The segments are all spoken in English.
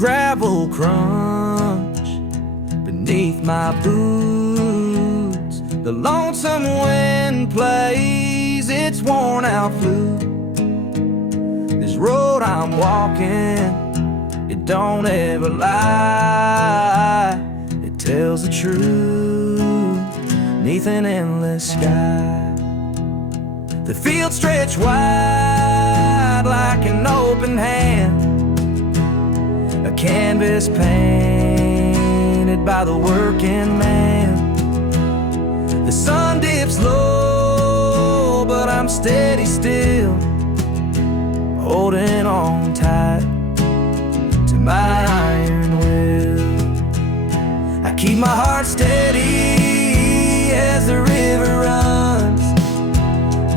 gravel crunch beneath my boots. The lonesome wind plays its worn out flute. This road I'm walking, it don't ever lie. It tells the truth neath an endless sky. The fields stretch wide like an open hand, a canvas painted by the working man. The sun dips low, but I'm steady still, holding on tight to my iron will. I keep my heart steady as the river runs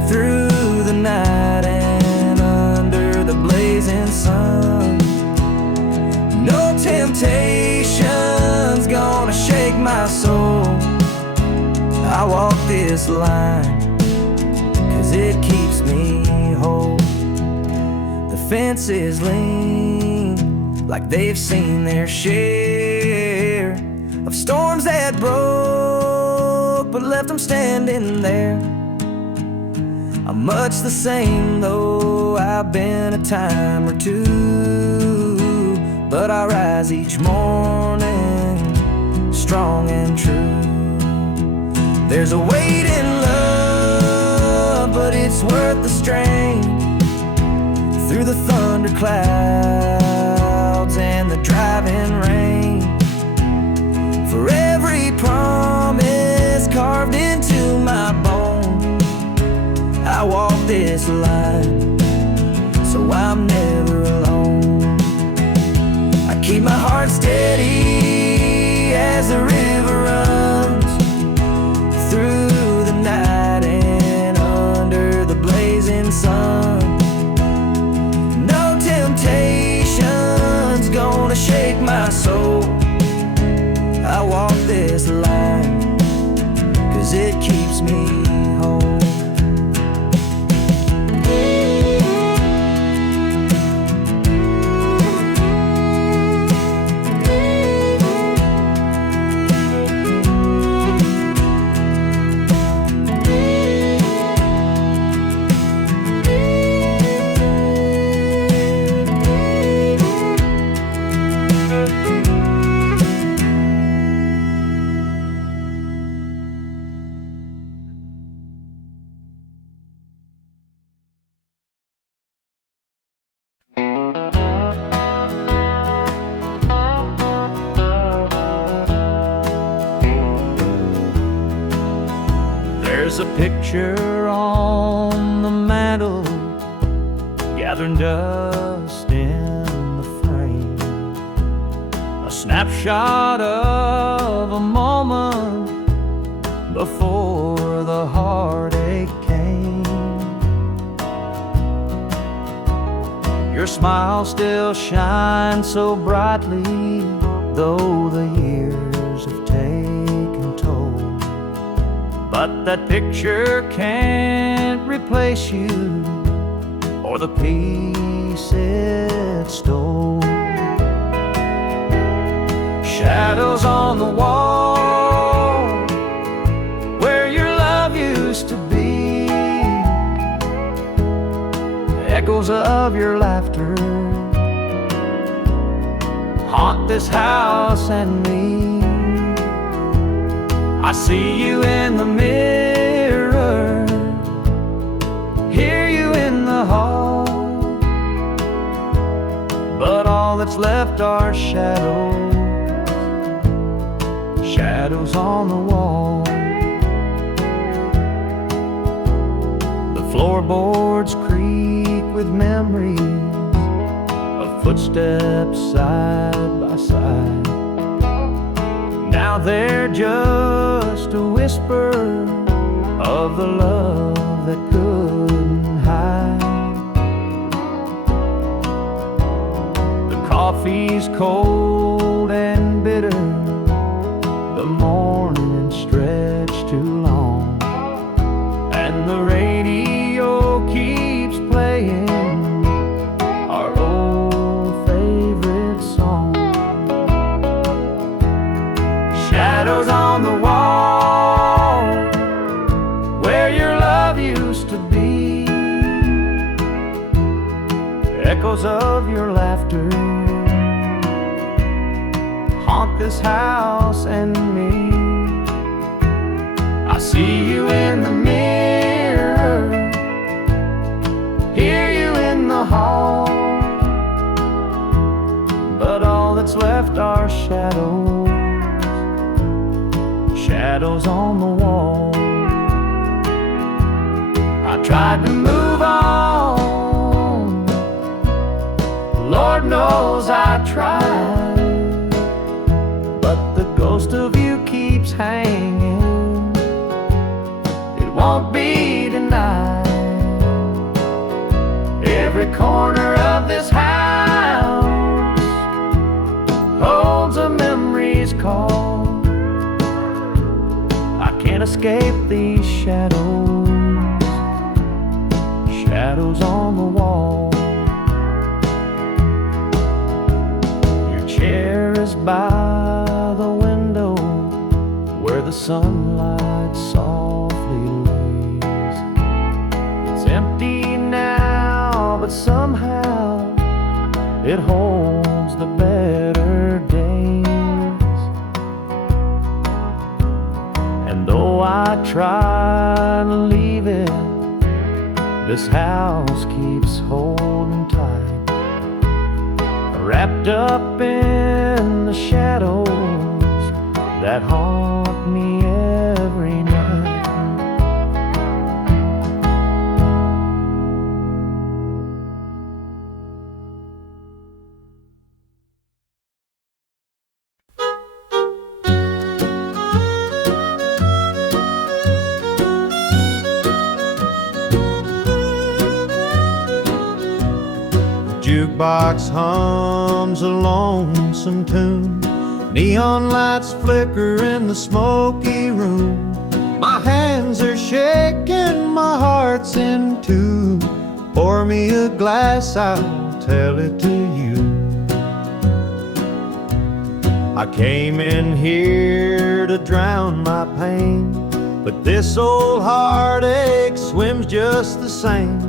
through the night and under the blazing sun. No temptation's gonna shake my soul. I walk this line 'cause it keeps me whole. The fences lean like they've seen their share of storms that broke but left them standing there. I'm much the same though I've been a time or two, but I rise each morning strong and true. There's a weight in love, but it's worth the strain. Through the thunder clouds and the driving rain, for every promise carved into my bone, I walk this line so I'm never alone. I keep my heart steady as the river runs through the night and under the blazing sun. No temptation's gonna shake my soul. I walk this line 'cause it keeps me whole. There's a picture on the mantle, gathering dust in the frame, a snapshot of a moment before the heartache came. Your smile still shines so brightly, though the years have taken toll. But that picture can't replace you or the peace it stole. Shadows on the wall where your love used to be, echoes of your laughter haunt this house and me. I see you in the mirror, hear you in the hall, but all that's left are shadows, shadows on the wall. The floorboards creak with memories of footsteps side by side. Now they're just a whisper of the love that couldn't hide. The coffee's cold and bitter, the morning stretched too long, and the radio keeps playing our old favorite song. Shadows on the wall where your love used to be, echoes of your laughter haunt this house and me. I see you in the mirror, hear you in the hall, but all that's left are shadows, shadows on the wall. I tried to move on, Lord knows I tried, but the ghost of you keeps hanging, it won't be denied. Every corner of this house holds a memory's call. I can't escape these shadows, shadows on the wall. Your chair is by the window where the sunlight softly lays. It's empty now, but somehow it holds the better days. And though I try to leave it, this house keeps holding tight, wrapped up in the shadows that haunt me every night. Jukebox hums a lonesome tune, neon lights flicker in the smoky room. My hands are shaking, my heart's in tune. Pour me a glass, I'll tell it to you. I came in here to drown my pain, but this old heartache swims just the same.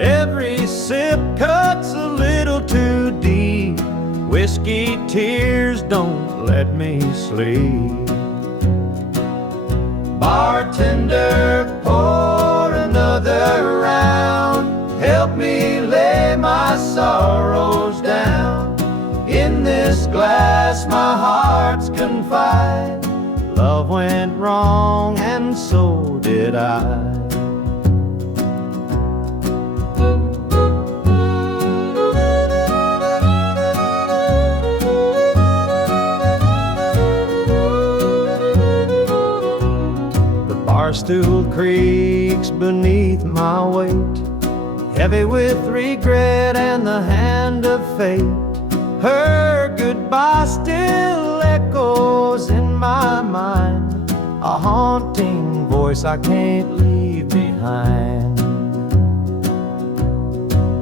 Every sip cuts a little too deep. Whiskey tears don't let me sleep. Bartender, pour another round. Help me lay my sorrows down. In this glass my heart's confide. Love went wrong and so did I. Stool creaks beneath my weight, heavy with regret and the hand of fate. Her goodbye still echoes in my mind, a haunting voice I can't leave behind.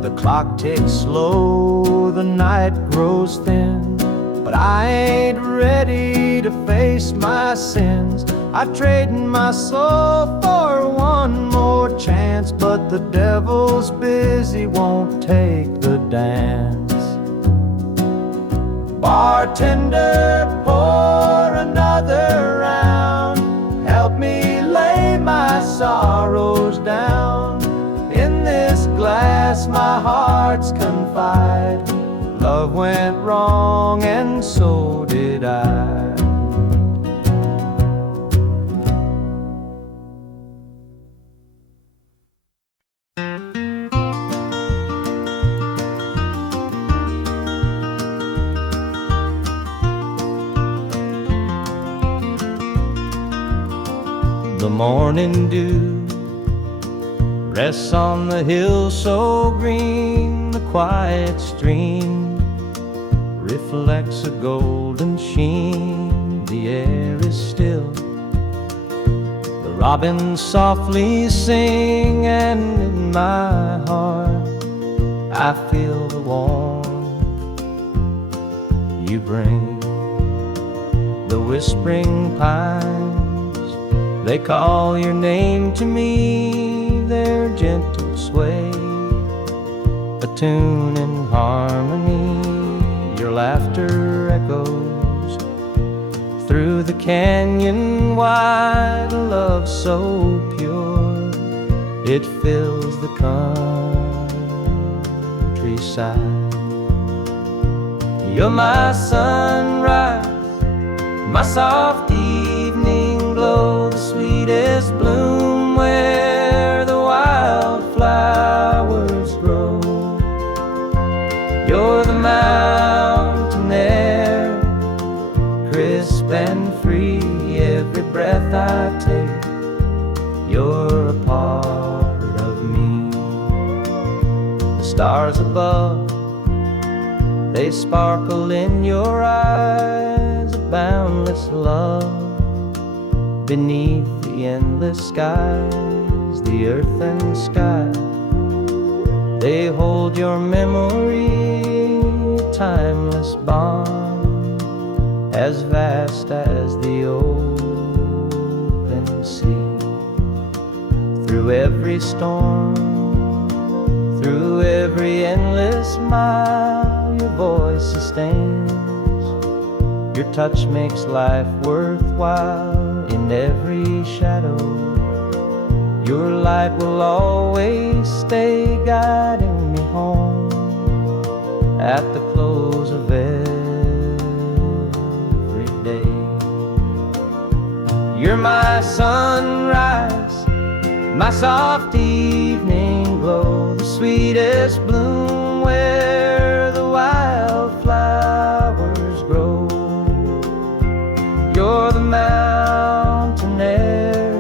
The clock ticks slow, the night grows thin, but I ain't ready to face my sins. I traded my soul for one more chance, but the devil's busy, won't take the dance. Bartender, pour another round. Help me lay my sorrows down. In this glass my heart's confide. Love went wrong and so did I. The morning dew rests on the hill so green. The quiet stream reflects a golden sheen. The air is still, the robins softly sing, and in my heart I feel the warmth you bring. the whispering pines. They call your name to me, their gentle sway, a tune in harmony. Your laughter echoes through the canyon wide, a love so pure it fills the countryside. You're my sunrise, my soft evening glow, the sweetest bloom where the wildflowers grow. You're the mountain air, crisp and free, every breath I take, you're a part of me. The stars above, they sparkle in your eyes, a boundless love beneath the endless skies. The earth and sky, they hold your memory, a timeless bond, as vast as the open sea. Through every storm, through every endless mile, your voice sustains, your touch makes life worthwhile. In every shadow, your light will always stay, guiding me home at the close of every day. You're my sunrise, my soft evening glow, the sweetest bloom where the wildflowers grow. You're the mountain air,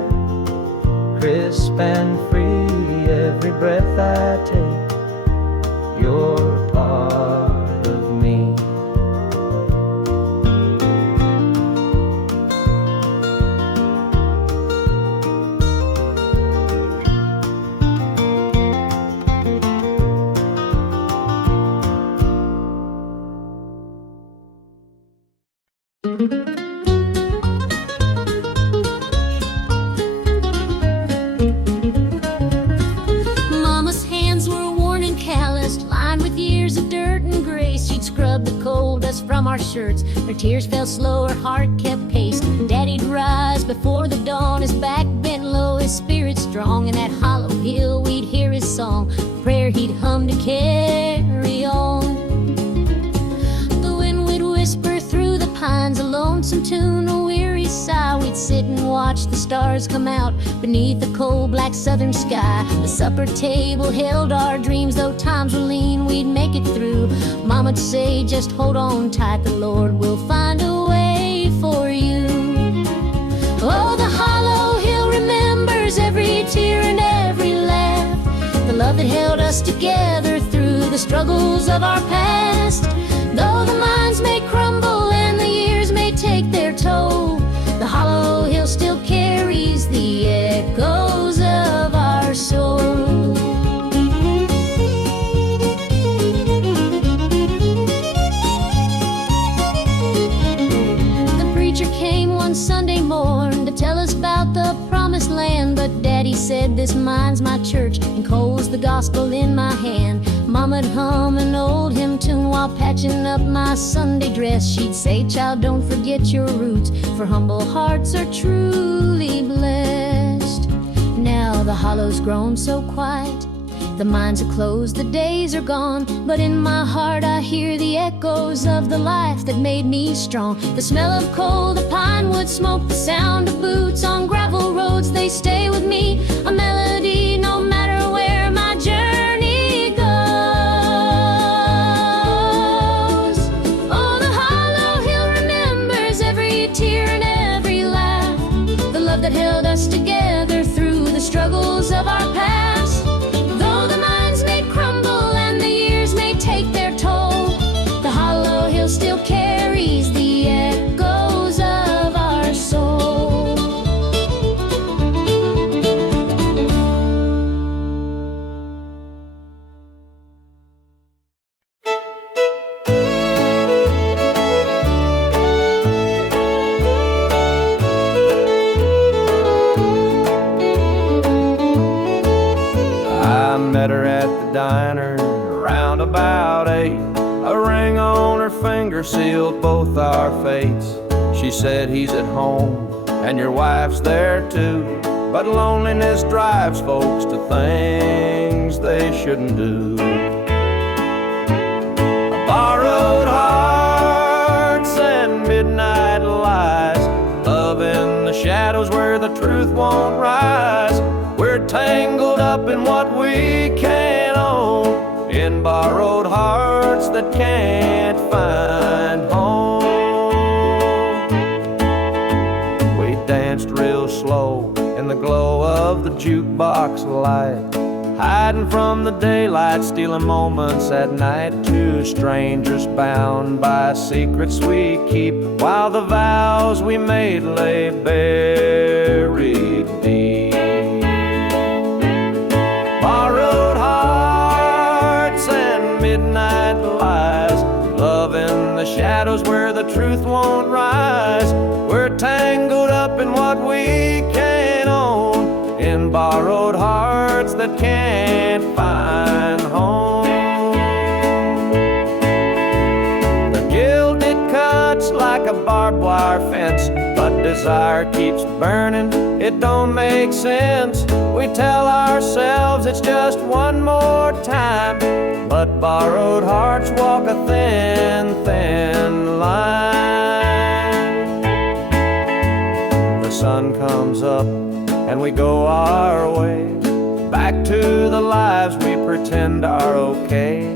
crisp and free, every breath I take, you're a part of me. Mama's hands were worn and calloused, lined with years of dirt and grace. She'd scrub the coal dust from our shirts, her tears fell slow, her heart kept pace. Daddy'd rise before the dawn, his back bent low, his spirit strong. In that hollow hill we'd hear his song, a prayer he'd hum to carry on. The wind would whisper through the pines, a lonesome tune, a weary sigh. We'd sit and watch the stars come out beneath the cold black southern sky. The supper table held our dreams, though times were lean, we'd make it through. Mama'd say, just hold on tight, the Lord will find a way for you. Oh, the hollow hill remembers every tear and every laugh, the love that held us together through the struggles of our past. Though the minds may crumble and the years may take their toll, the hollow hill still carries the echoes of our soul. The preacher came one Sunday morn to tell us about the promised land, but Daddy said, this mine's my church and coal's the gospel in my hand. Mama'd hum an old hymn tune while patching up my Sunday dress. She'd say, child, don't forget your roots, for humble hearts are truly blessed. Now the hollow's grown so quiet, the mines are closed, the days are gone, but in my heart I hear the echoes of the life that made me strong. The smell of coal, the pine wood smoke, the sound of boots on gravel roads, they stay with me, a melody no matter where my journey goes. Oh, the hollow hill remembers every tear and every laugh, the love that held us together through the struggles of our past. Though the minds may crumble and the years may take their toll, the hollow hill still carries the echoes of our soul. murder sealed both our fates. She said he's at home and your wife's there too, but loneliness drives folks to things they shouldn't do. Borrowed hearts and midnight lies, love in the shadows where the truth won't rise. We're tangled up in what we can't own, in borrowed hearts that can't find home. We danced real slow in the glow of the jukebox light, hiding from the daylight, stealing moments at night. Two strangers bound by secrets we keep, while the vows we made lay buried deep. Borrowed hearts and midnight lies, love in the shadows where the truth won't rise. We're tangled up in what we can't own, in borrowed hearts that can't find home. The gilded cuts like a barbed wire fence, but desire keeps burning, it don't make sense. We tell ourselves it's just one more time, but borrowed hearts walk a thin, thin line. The sun comes up and we go our way, back to the lives we pretend are okay.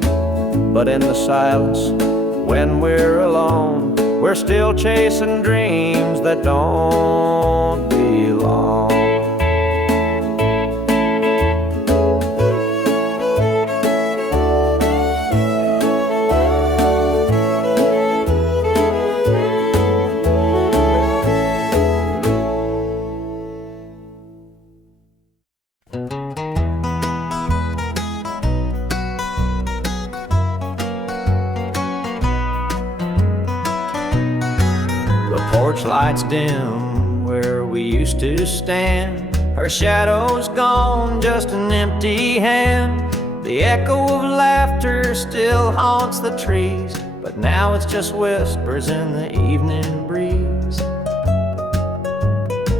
But in the silence, when we're alone, we're still chasing dreams that don't belong. Lights dim where we used to stand, her shadow's gone, just an empty hand. The echo of laughter still haunts the trees, but now it's just whispers in the evening breeze.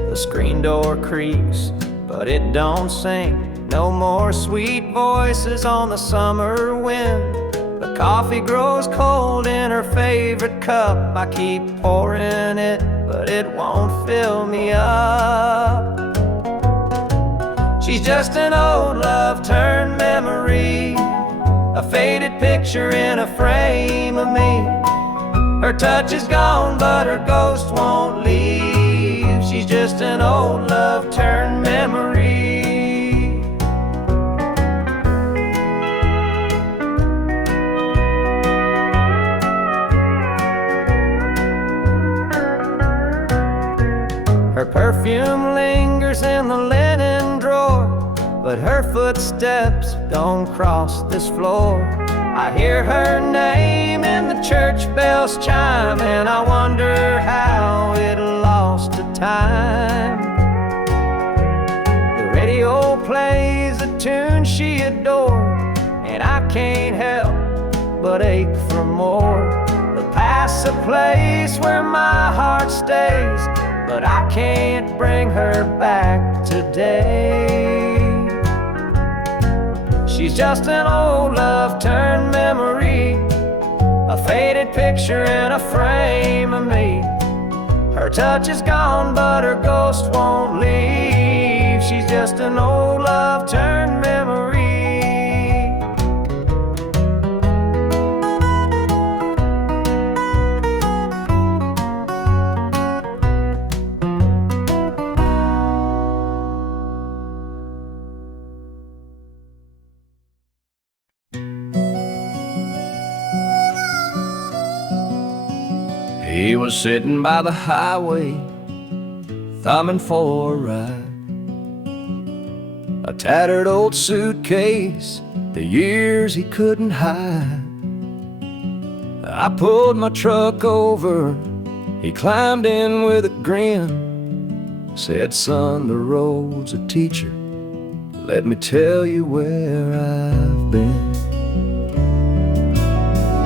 The screen door creaks, but it don't sing. No more sweet voices on the summer wind. The coffee grows cold in her favorite cup. I keep pouring it, but it won't fill me up. She's just an old love turned memory, a faded picture in a frame of me. Her touch is gone, but her ghost won't leave. She's just an old love turned memory. Her perfume lingers in the linen drawer, but her footsteps don't cross this floor. I hear her name in the church bells chime, and I wonder how it lost to time. The radio plays a tune she adored, and I can't help but ache for more. The past's a place where my heart stays, but I can't bring her back today. She's just an old love turned memory, a faded picture in a frame of me. Her touch is gone, but her ghost won't leave. She's just an old love turned memory. He was sitting by the highway, thumbing for a ride. A tattered old suitcase, the years he couldn't hide. I pulled my truck over, he climbed in with a grin. Said, son, the road's a teacher, let me tell you where I've been.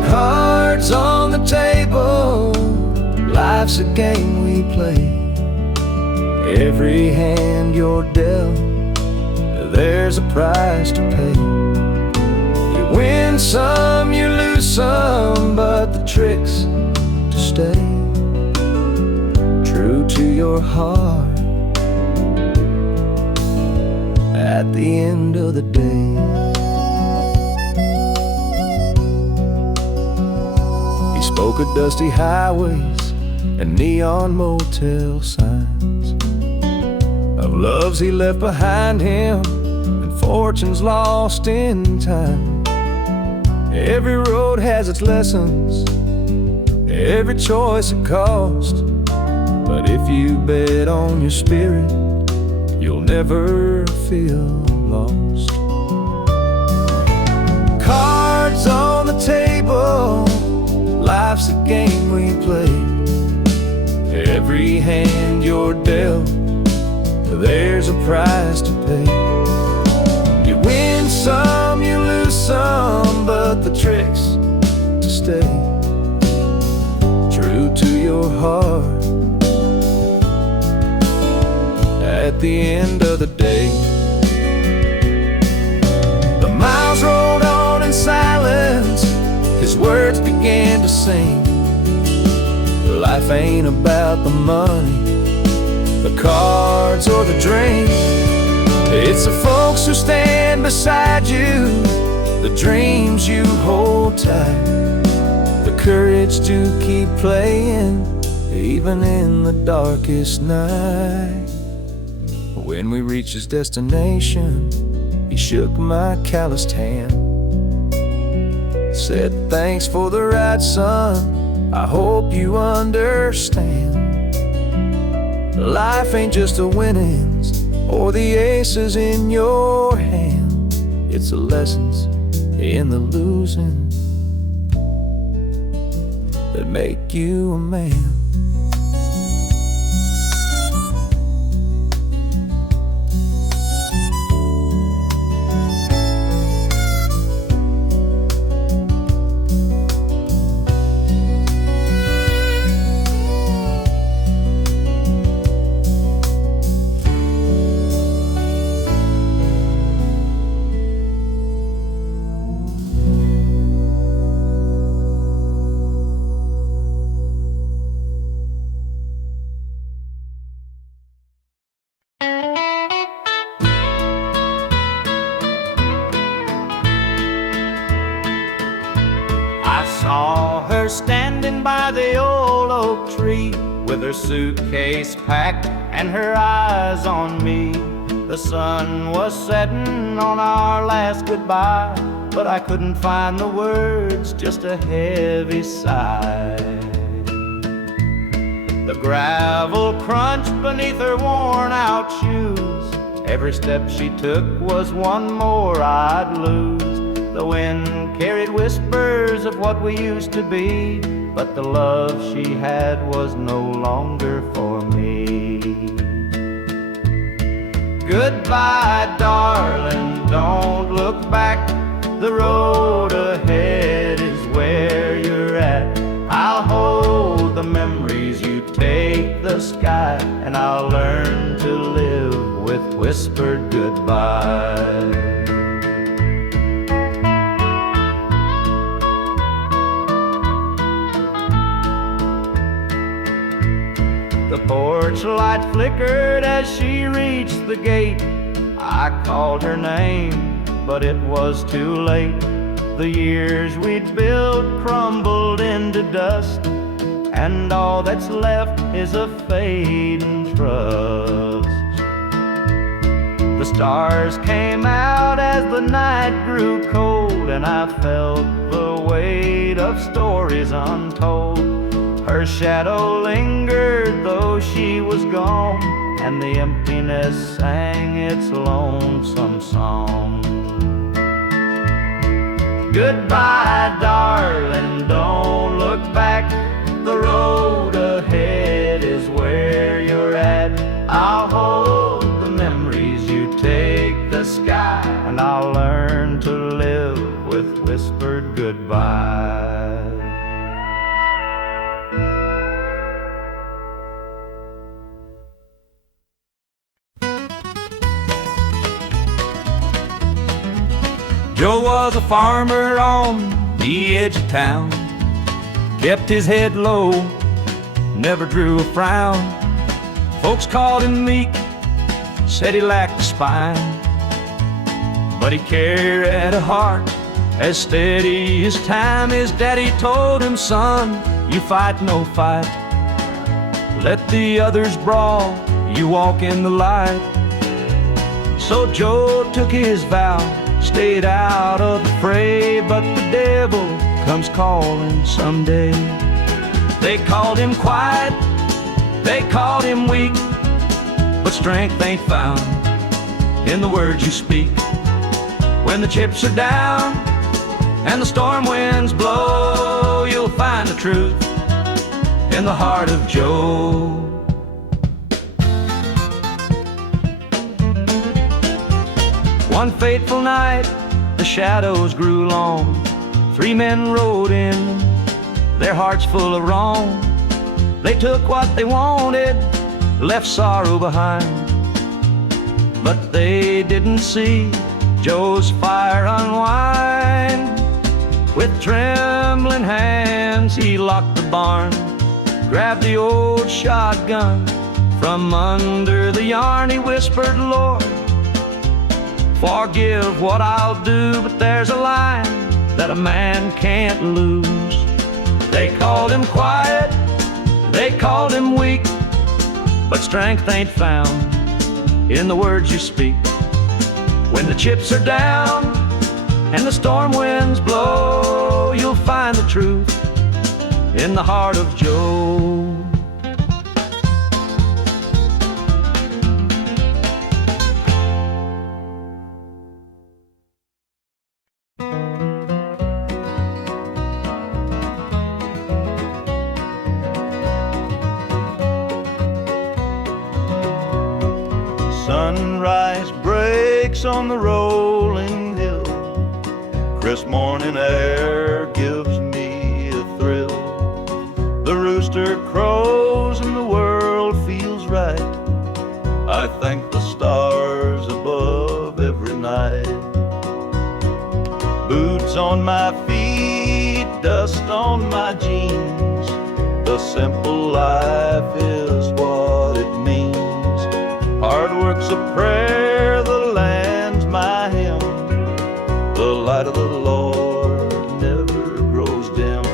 Hard Cards on the table, life's a game we play. Every hand you're dealt, there's a price to pay. You win some, you lose some, but the trick's to stay true to your heart at the end of the day. He spoke of dusty highways and neon motel signs, of loves he left behind him and fortunes lost in time. Every road has its lessons, every choice a cost, but if you bet on your spirit, you'll never feel lost. Cards on the table, life's a game we play. Every hand you're dealt, there's a price to pay. You win some, you lose some, but the trick's to stay true to your heart at the end of the day. The miles rolled on in silence, his words began to sing. Life ain't about the money, the cards or the drink. It's the folks who stand beside you, the dreams you hold tight, the courage to keep playing even in the darkest night. When we reached his destination, he shook my calloused hand, said, "Thanks for the ride, son, I hope you understand. Life ain't just the winnings or the aces in your hand. It's the lessons in the losing that make you a man." Saw her standing by the old oak tree, with her suitcase packed and her eyes on me. The sun was setting on our last goodbye, but I couldn't find the words, just a heavy sigh. The gravel crunched beneath her worn out shoes. Every step she took was one more I'd lose. The wind carried whispers of what we used to be, but the love she had was no longer for me. Goodbye, darling, don't look back. The road ahead is where you're at. I'll hold the memories, you take the sky, and I'll learn to live with whispered goodbye. The porch light flickered as she reached the gate. I called her name, but it was too late. The years we'd built crumbled into dust, and all that's left is a fading trust. The stars came out as the night grew cold, and I felt the weight of stories untold. Her shadow lingered though she was gone, and the emptiness sang its lonesome song. Goodbye, darling, don't look back. The road ahead is where you're at. I'll hold the memories, you take the sky, and I'll learn to live with whispered goodbye. Joe was a farmer on the edge of town, kept his head low, never drew a frown. Folks called him meek, said he lacked a spine, but he carried a heart as steady as time. His daddy told him, son, you fight no fight, let the others brawl, you walk in the light. So Joe took his vow, stayed out of the fray, but the devil comes calling someday. They called him quiet, they called him weak, but strength ain't found in the words you speak. When the chips are down and the storm winds blow, you'll find the truth in the heart of Joe. One fateful night, the shadows grew long. 3 men rode in, their hearts full of wrong. They took what they wanted, left sorrow behind, but they didn't see Joe's fire unwind. With trembling hands, he locked the barn, grabbed the old shotgun from under the yarn. He whispered, Lord, forgive what I'll do, but there's a line that a man can't lose. They called him quiet, they called him weak, but strength ain't found in the words you speak. When the chips are down and the storm winds blow, you'll find the truth in the heart of Joe. Sunrise breaks on the rolling hill, crisp morning air gives me a thrill. The rooster crows and the world feels right. I thank the stars above every night. Boots on my feet, dust on my jeans, the simple life is what it means. Hard work's a prayer, the land's my hymn. The light of the Lord never grows dim.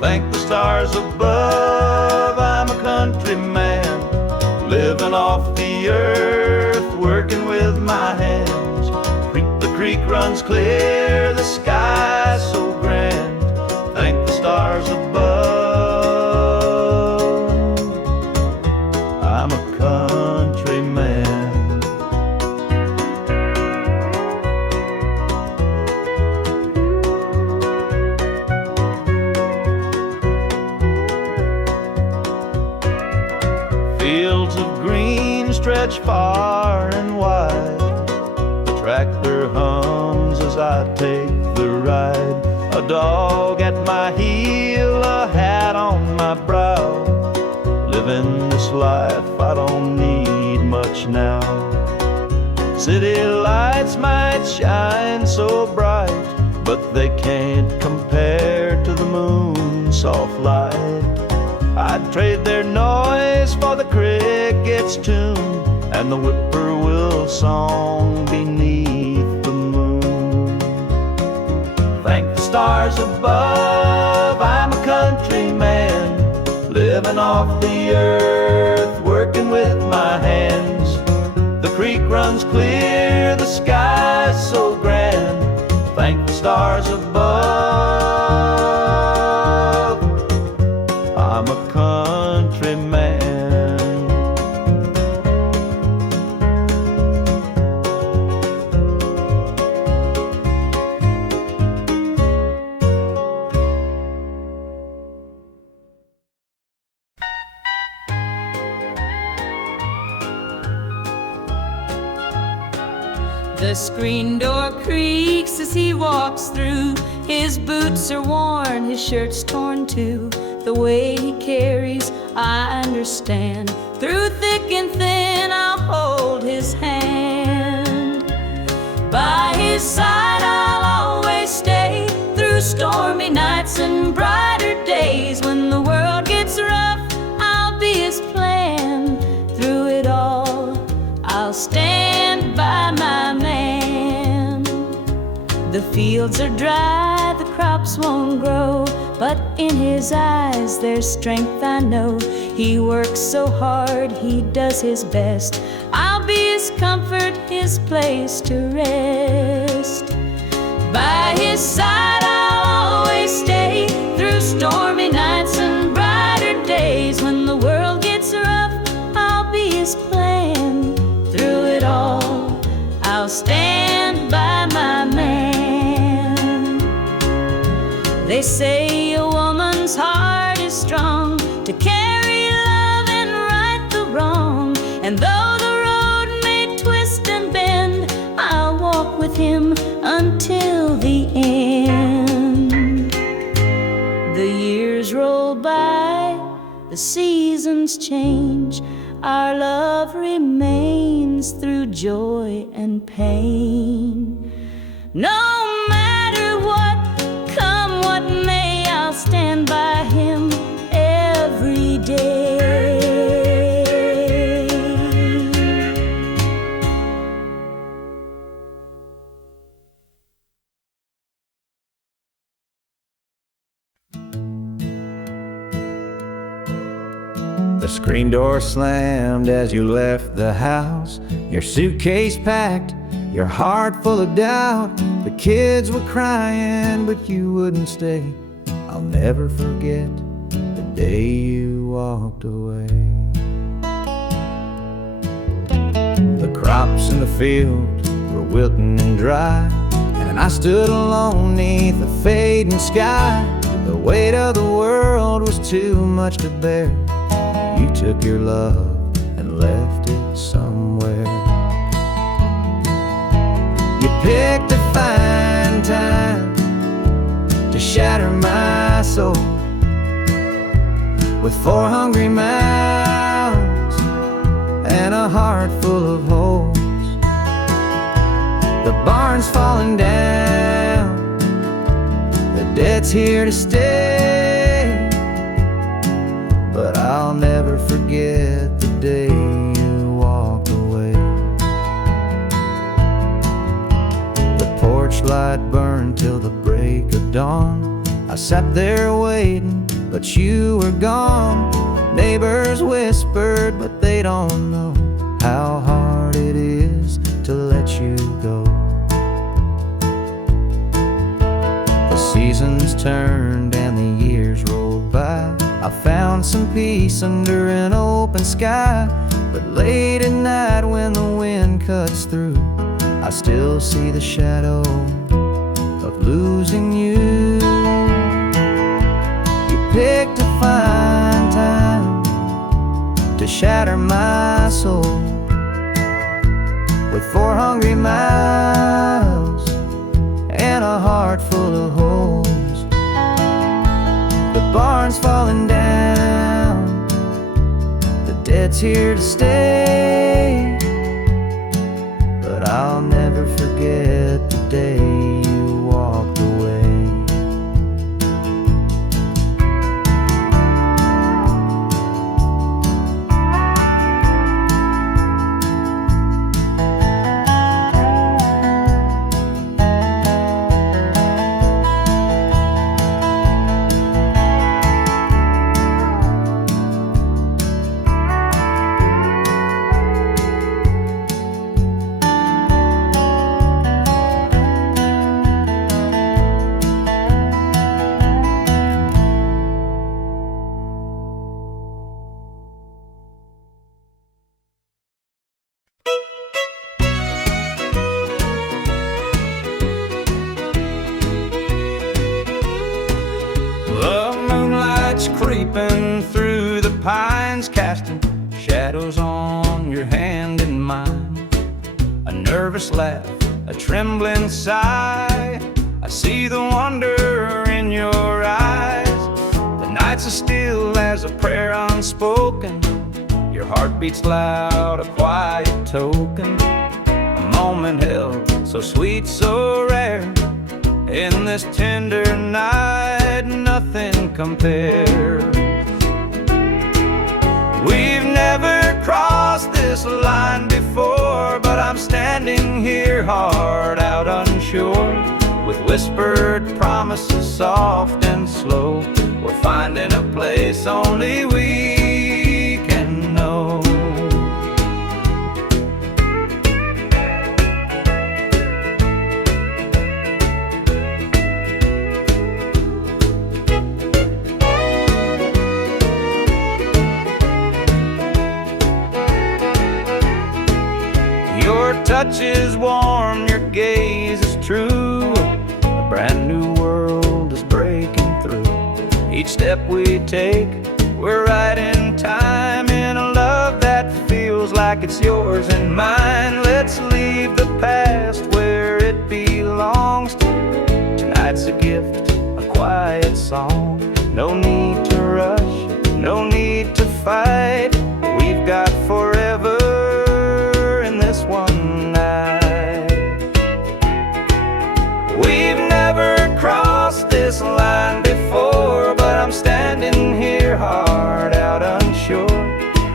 Thank the stars above, I'm a country man, living off the earth, working with my hands. The creek runs clear, the sky's so grand. Thank the stars above, I'm a country man. Fields of green stretch far and wide. The tractor hums as I take the ride. A dog at my heel, a hat on my brow. Living this life, I don't need much now. City lights might shine so bright, but they can't compare to the moon's soft light. I'd trade their noise for the cricket's tune and the whippoorwill song beneath the moon. Thank the stars above, I'm a country man, living off the earth, working with my hands. The creek runs clear, the sky's so grand. Thank the stars above, I'm a country man. The screen door creaks as he walks through. His boots are worn, his shirt's torn too. The way he carries, I understand. Through thick and thin, I'll hold his hand. By his his side I'll always stay, through stormy nights and brighter days. When the world gets rough, I'll be his plan. Through it all, I'll stand by my man. The fields are dry, the crops won't grow, but in his eyes there's strength, I know. He works so hard, he does his best. I'll be his comfort, his place to rest. By his side I'll always stay, through stormy nights and brighter days. When the world gets rough, I'll be his plan. Through it all, I'll stand by my man. They say a woman's heart is strong to carry love and right the wrong. And though the road may twist and bend, I'll walk with him until the end. The years roll by, the seasons change, our love remains through joy and pain. No matter what, come what may, I'll stand by him every day. The screen door slammed as you left the house, your suitcase packed, your heart full of doubt. The kids were crying, but you wouldn't stay. I'll never forget the day you walked away. The crops in the field were wilting and dry, and I stood alone neath the fading sky. The weight of the world was too much to bear. You took your love and left it somewhere. You picked a fine time to shatter my soul, with 4 hungry mouths and a heart full of holes. The barn's falling down, the debt's here to stay, but I'll never forget the day you walked away. The porch light burned till the break of dawn. I sat there waiting, but you were gone. Neighbors whispered, but they don't know how hard it is to let you go. The seasons turned and the years rolled by. I found some peace under an open sky, but late at night when the wind cuts through, I still see the shadow of losing you. You picked a fine time to shatter my soul, with 4 hungry mouths and a heart full of holes. The barn's falling down, the debt's here to stay, but I'll never forget the day you walked away. Creeping through the pines, casting shadows on your hand and mine. A nervous laugh, a trembling sigh, I see the wonder in your eyes. The nights are still as a prayer unspoken, your heart beats loud, a quiet token. moment held so sweet, so rare. In this tender night, nothing compares. We've never crossed this line before, but I'm standing here hard out unsure, with whispered promises soft and slow. We're finding a place only we can know. Your touch is warm, your gaze is true. A brand new world is breaking through. Each step we take, we're right in time, in a love that feels like it's yours and mine. Let's leave the past where it belongs. Tonight's a gift, a quiet song. No need to rush, no need to fight. We've got forever in this one night. We've never crossed this line before, but I'm standing here hard out unsure,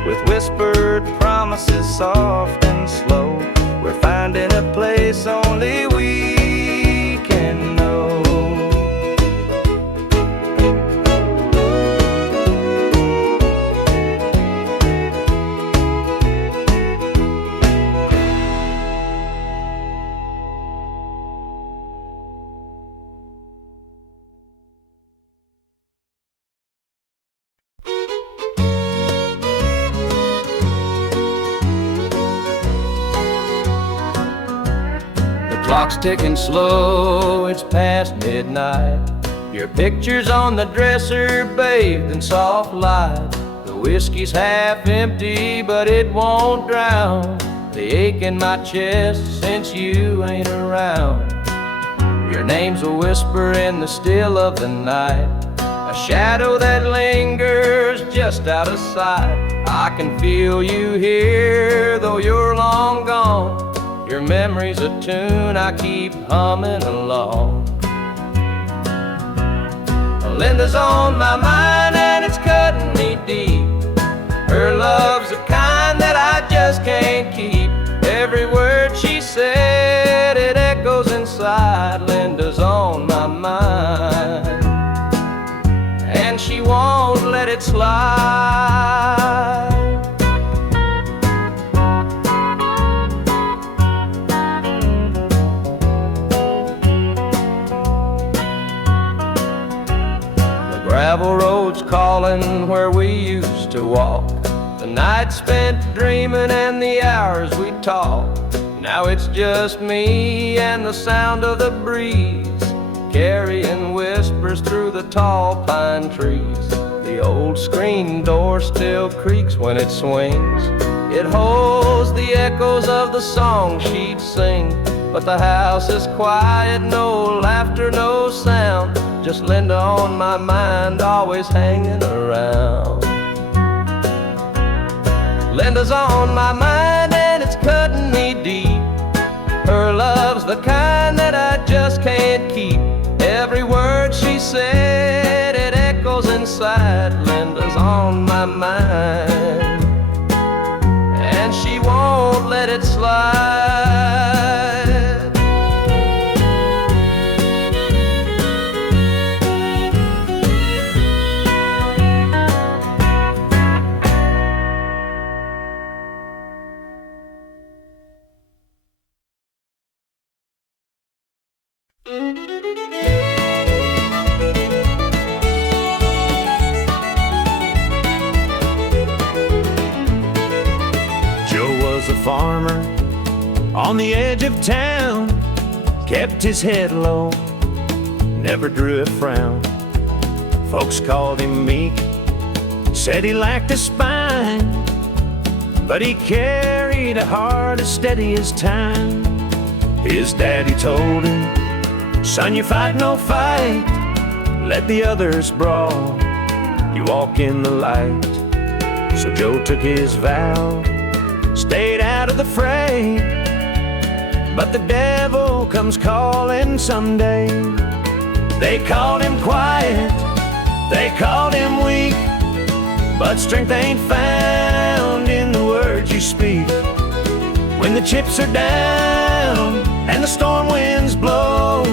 with whispered promises soft and slow. We're finding a place only we can know. Clock's ticking slow, it's past midnight. Your picture's on the dresser, bathed in soft light. The whiskey's half empty, but it won't drown the ache in my chest since you ain't around. Your name's a whisper in the still of the night, a shadow that lingers just out of sight. I can feel you here, though you're long gone. Your memory's a tune I keep humming along. Linda's on my mind and it's cutting me deep. Her love's the kind that I just can't keep. Every word she said, it echoes inside. Linda's on my mind, and she won't let it slide. Gravel roads calling where we used to walk. The night spent dreaming and the hours we talked. Now it's just me and the sound of the breeze, carrying whispers through the tall pine trees. The old screen door still creaks when it swings. It holds the echoes of the song she'd sing. But the house is quiet, no laughter, no sound. Just Linda on my mind, always hanging around. Linda's on my mind and it's cutting me deep. Her love's the kind that I just can't keep. Every word she said, it echoes inside. Linda's on my mind, and she won't let it slide. Farmer on the edge of town, kept his head low, never drew a frown. Folks called him meek, said he lacked a spine, but he carried a heart as steady as time. His daddy told him, son, you fight no fight, let the others brawl, you walk in the light. So Joe took his vow, stayed out of the fray, but the devil comes calling someday. They called him quiet, they called him weak, but strength ain't found in the words you speak. When the chips are down and the storm winds blow,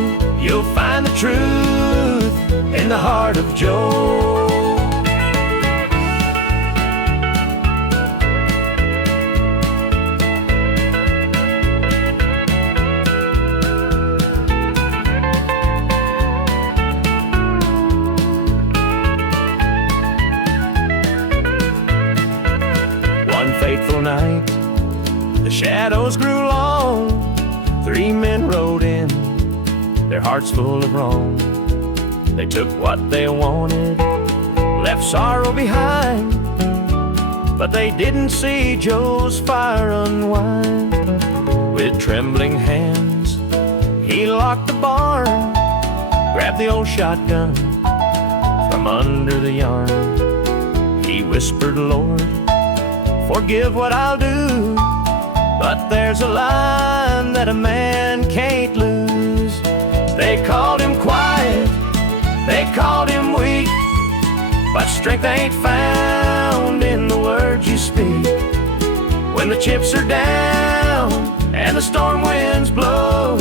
you'll find the truth in the heart of Joe. One fateful night, the shadows grew long. 3 men rode in, their hearts full of wrong. They took what they wanted, left sorrow behind, but they didn't see Joe's fire unwind. With trembling hands, he locked the barn, grabbed the old shotgun from under the yarn. He whispered, Lord, forgive what I'll do, but there's a line that a man can't lose. They called him quiet, they called him weak, but strength ain't found in the words you speak. When the chips are down and the storm winds blow,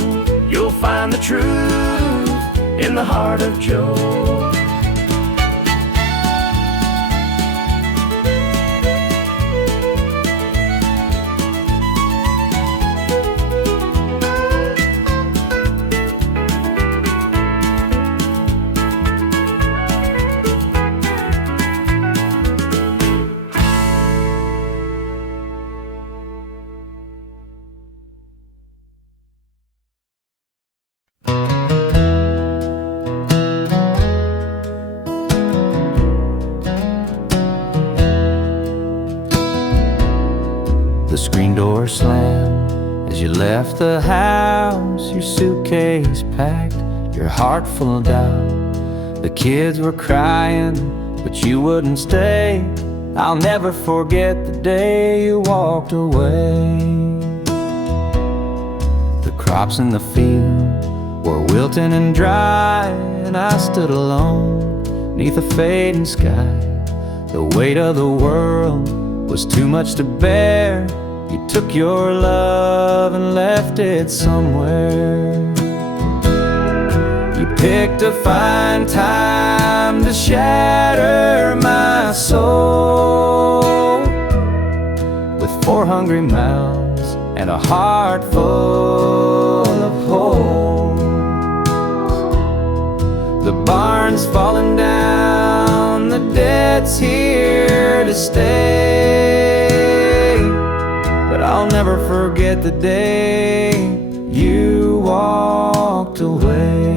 you'll find the truth in the heart of Joe. The screen door slammed as you left the house, your suitcase packed, your heart full of doubt. The kids were crying, but you wouldn't stay. I'll never forget the day you walked away. The crops in the field were wilting and dry, and I stood alone neath a fading sky. The weight of the world was too much to bear. You took your love and left it somewhere. You picked a fine time to shatter my soul with 4 hungry mouths and a heart full of holes. The barn's falling down, the debt's here to stay, but I'll never forget the day you walked away.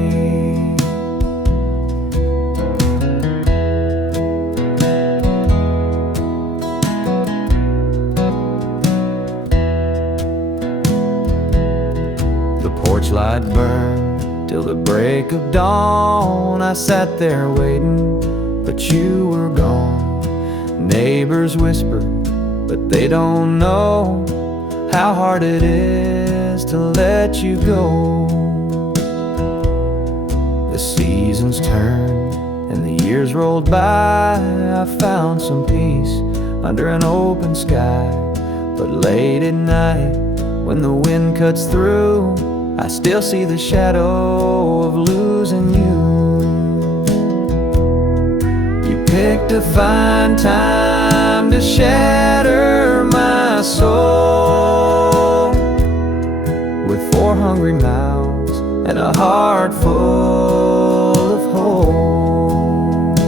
The porch light burned till the break of dawn. I sat there waiting, but you were gone. Neighbors whispered, but they don't know how hard it is to let you go. The seasons turned and the years rolled by. I found some peace under an open sky, but late at night when the wind cuts through, I still see the shadow of losing you. You picked a fine time to shatter my soul with 4 hungry mouths and a heart full of holes.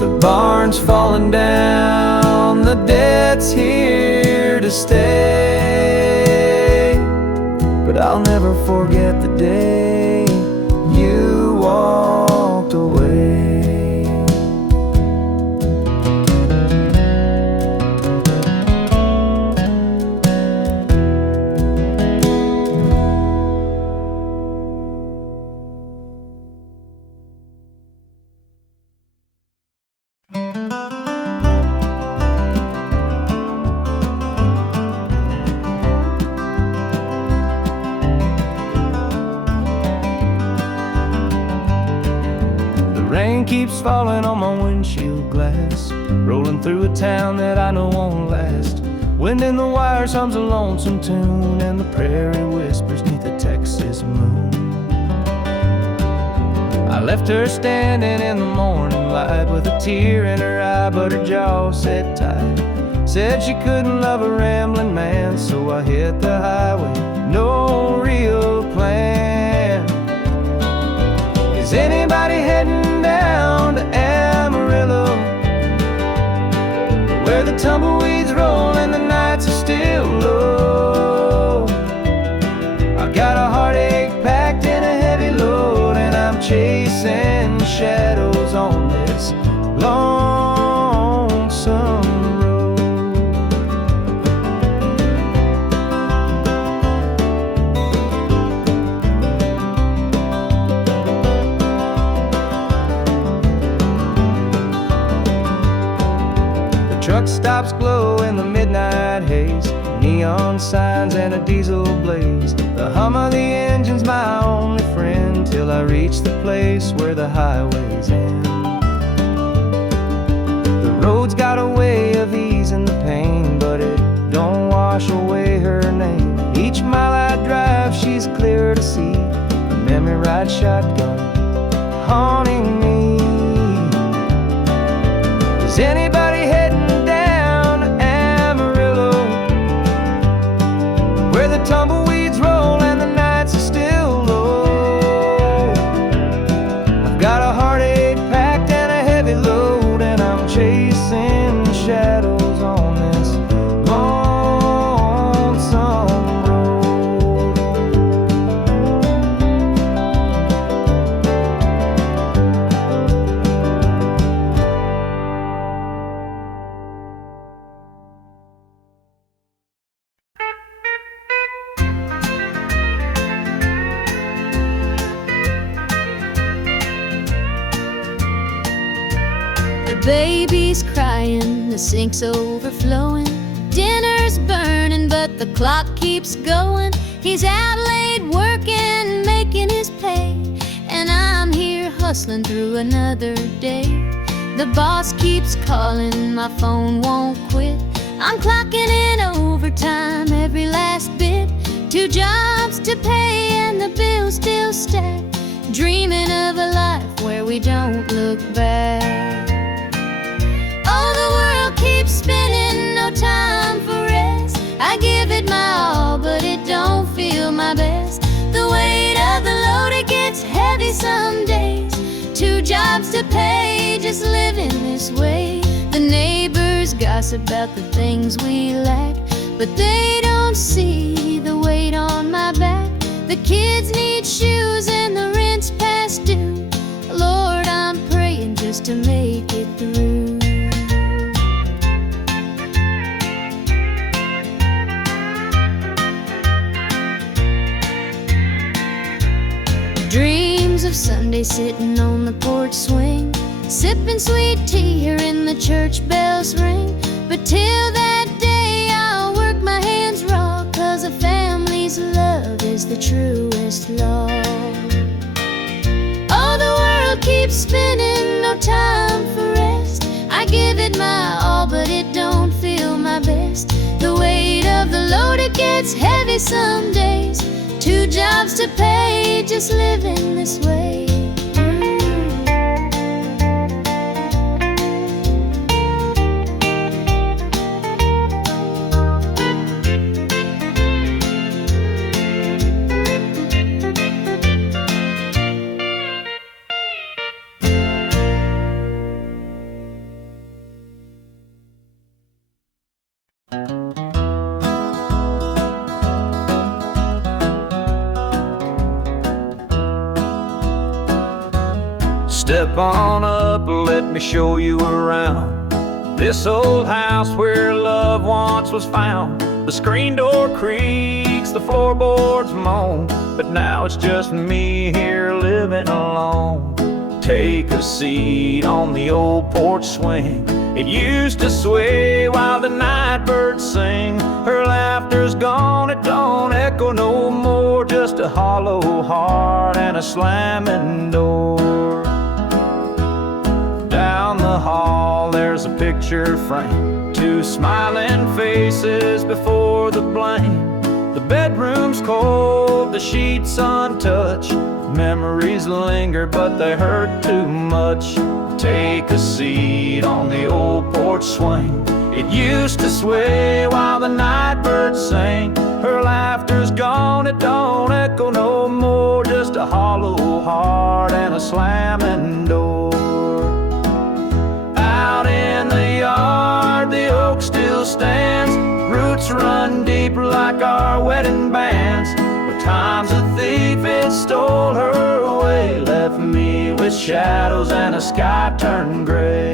The barn's falling down, the debt's here to stay, but I'll never forget the day you walked away. keeps falling on my windshield glass, rolling through a town that I know won't last. Wind in the wires hums a lonesome tune, and the prairie whispers 'neath the Texas moon. I left her standing in the morning light with a tear in her eye, but her jaw said tight. Said she couldn't love a rambling man, so I hit the highway, no real plan. Is anybody heading down to Amarillo, where the tumbleweeds roll and the nights are still low? I got a heartache packed in a heavy load, and I'm chasing shadows on this lonesome road. The truck stops glow in the midnight haze, neon signs and a diesel blaze. The hum of the engine's my only friend, till I reach the place where the highways end. The road's got a way of easing the pain, but it don't wash away her name. Each mile I drive, she's clearer to see, a memory ride shotgun haunting me. Is anybody heading down to Amarillo, where the tumbleweeds roll and the nights are still low? I've got a heartache packed and a heavy load, and I'm chasing shadows on this lonesome road. The baby's crying, the sink's overflowing, dinner's burning, but the clock keeps going. He's out late working, making his pay, and I'm here hustling through another day. The boss keeps calling, my phone won't quit. I'm clocking in overtime every last bit. 2 jobs to pay and the bills still stack, dreaming of a life where we don't look back. Oh, the world keeps spinning, no time for rest. I give it my all, but it don't feel my best. The weight of the load, it gets heavy some days. 2 jobs to pay, just living this way. The neighbors gossip about the things we lack, but they don't see the weight on my back. The kids need shoes and the rent's past due. Lord, I'm praying just to make it through. Dreams of Sunday sitting on the porch swing, sipping sweet tea, hearing the church bells ring. But till that day I'll work my hands raw, 'cause a family's love is the truest law. Oh, the world keeps spinning, no time for rest. I give it my all, but it don't feel my best. The weight of the load, it gets heavy some days. 2 jobs to pay, just living this way. Step on up, let me show you around this old house where love once was found. The screen door creaks, the floorboards moan, but now it's just me here living alone. Take a seat on the old porch swing. It used to sway while the night birds sing. Her laughter's gone, it don't echo no more, just a hollow heart and a slamming door. hall, there's a picture frame, two smiling faces before the blame. The bedroom's cold, the sheets untouched. Memories linger, but they hurt too much. Take a seat on the old porch swing. It used to sway while the night birds sang. Her laughter's gone, it don't echo no more. Just a hollow heart and a slamming door. Out in the yard, the oak still stands. Roots run deep like our wedding bands. But time's a thief, it stole her away. Left me with shadows and a sky turned gray.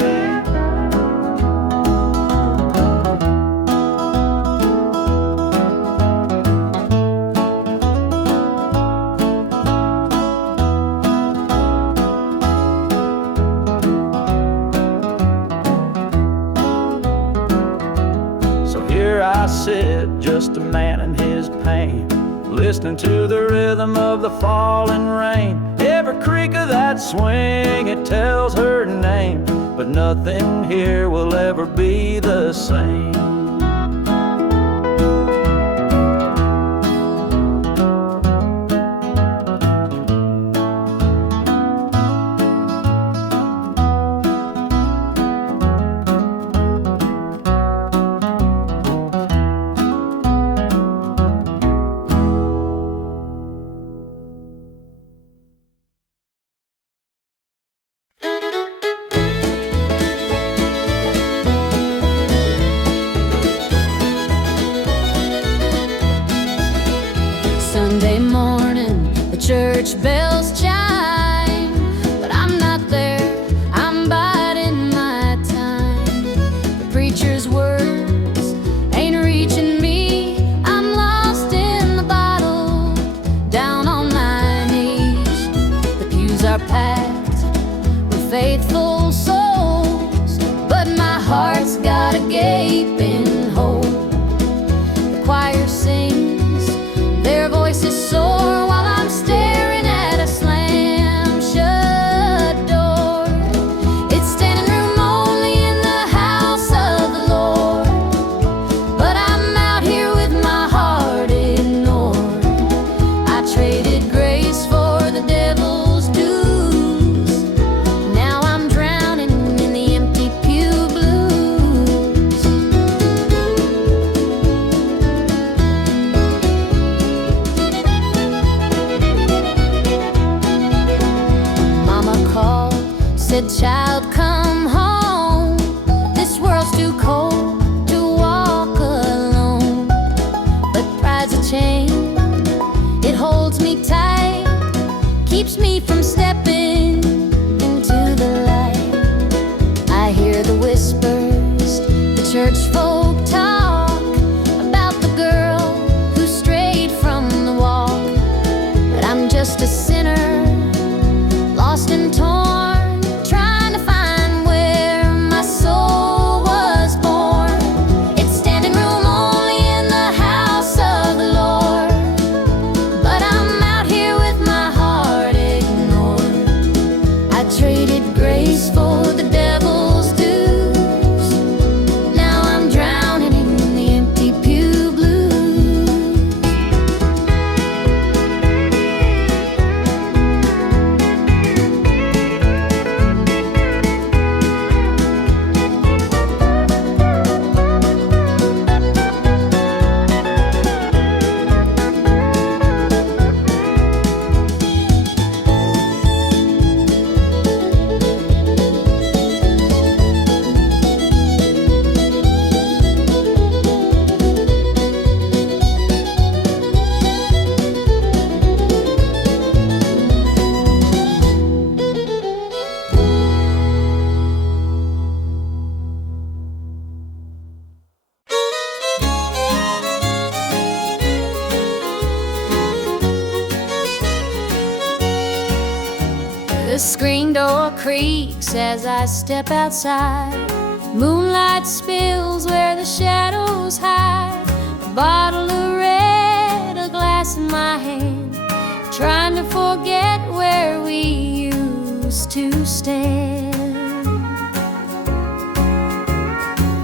I sit, just a man in his pain, listening to the rhythm of the falling rain. Every creak of that swing, it tells her name, but nothing here will ever be the same. Sunday morning, the church bells chime, but I'm not there, I'm biding my time. The preacher's words ain't reaching me, I'm lost in the bottle, down on my knees. The pews are packed with faithful souls, but my heart's got a gaping hole. The choir sings, their voices soar while I'm staring at a slam-shut door. It's standing room only in the house of the Lord, but I'm out here with my heart ignored. I traded grace for the devil's dues. Now I'm drowning in the empty pew blues. Mama called, said, "Child, come home. This world's too cold to walk alone." But pride's a chain, it holds me tight, keeps me from stepping into the light. I hear the whispers, the church folk talk about the girl who strayed from the wall. But I'm just a sinner, lost and torn, trying to find where my soul was born. It's standing room only in the house of the Lord, but I'm out here with my heart ignored. I traded grace for the devil's dues. Now I'm drowning in the empty pew blues. The screen door creaks as I step outside. Moonlight spills where the shadows hide. A bottle of red, a glass in my hand, trying to forget where we used to stand.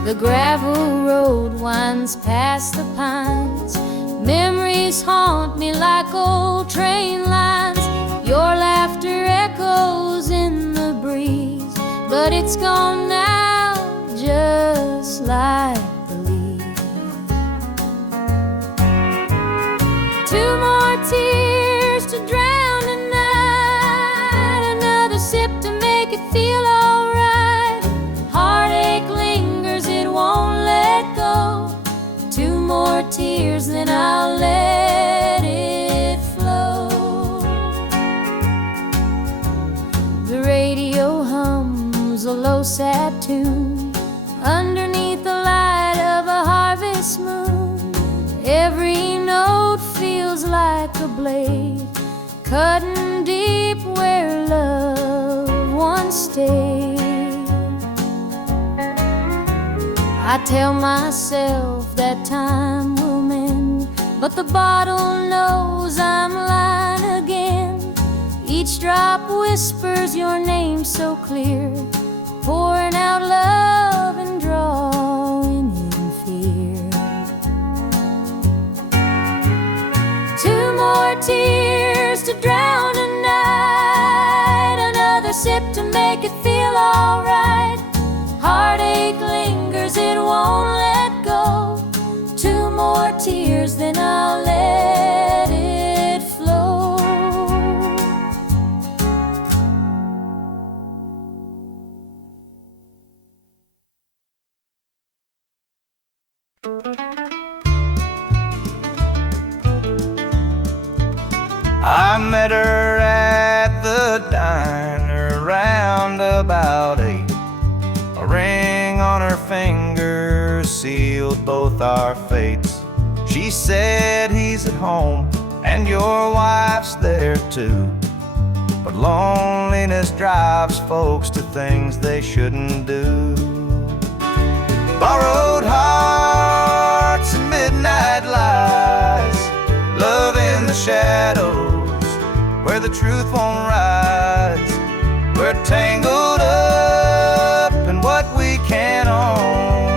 The gravel road winds past the pines. Memories haunt me like old train lines. Your laughter echoes in the breeze, but it's gone now, just like the leaves. Two more tears to drown the night, another sip to make it feel alright. Heartache lingers, it won't let go. Two more tears, then I'll let it flow. The radio hums a low sad tune underneath the light of a harvest moon. Every note feels like a blade cutting deep where love once stayed. I tell myself that time will mend, but the bottle knows I'm lying again. Each drop whispers your name so clear, pouring out love and drawing in fear. Two more tears to drown a night, another sip to make it feel alright. Heartache lingers, it won't let go. Two more tears, then I'll let it flow. I met her at the diner around about 8. A ring on her finger sealed both our fates. She said he's at home and your wife's there too, but loneliness drives folks to things they shouldn't do. Borrowed hearts and midnight lies, love in the shadows where the truth won't rise. We're tangled up in what we can't own,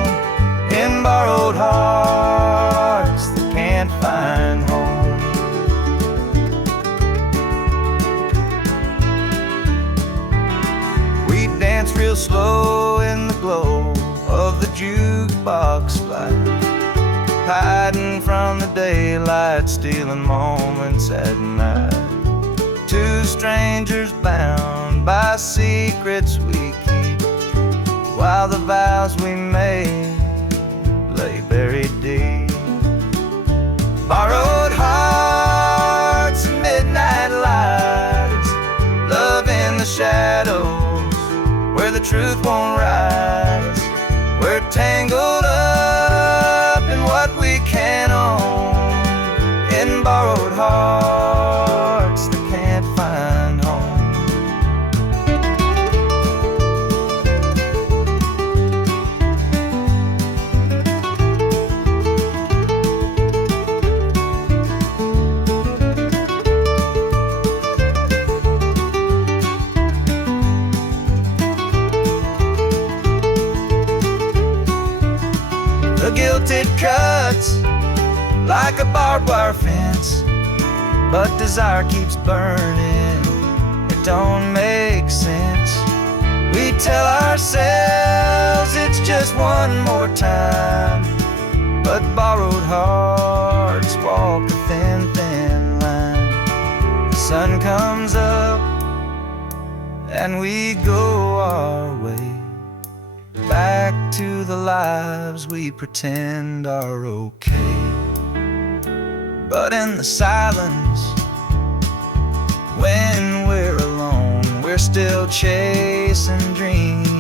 in borrowed hearts that can't find home. We dance real slow in the glow of the jukebox light, hiding from the daylight, stealing moments at night. Two strangers bound by secrets we keep, while the vows we made lay buried deep. Borrowed hearts and midnight lights, love in the shadows where the truth won't rise. We're tangled up in what we can't own, in borrowed hearts that can't find home. The guilt it cuts like a barbed wire fence, but desire keeps burning, it don't make sense. We tell ourselves it's just one more time, but borrowed hearts walk a thin, thin line. The sun comes up and we go our way, back to the lives we pretend are okay. But in the silence, when we're alone, we're still chasing dreams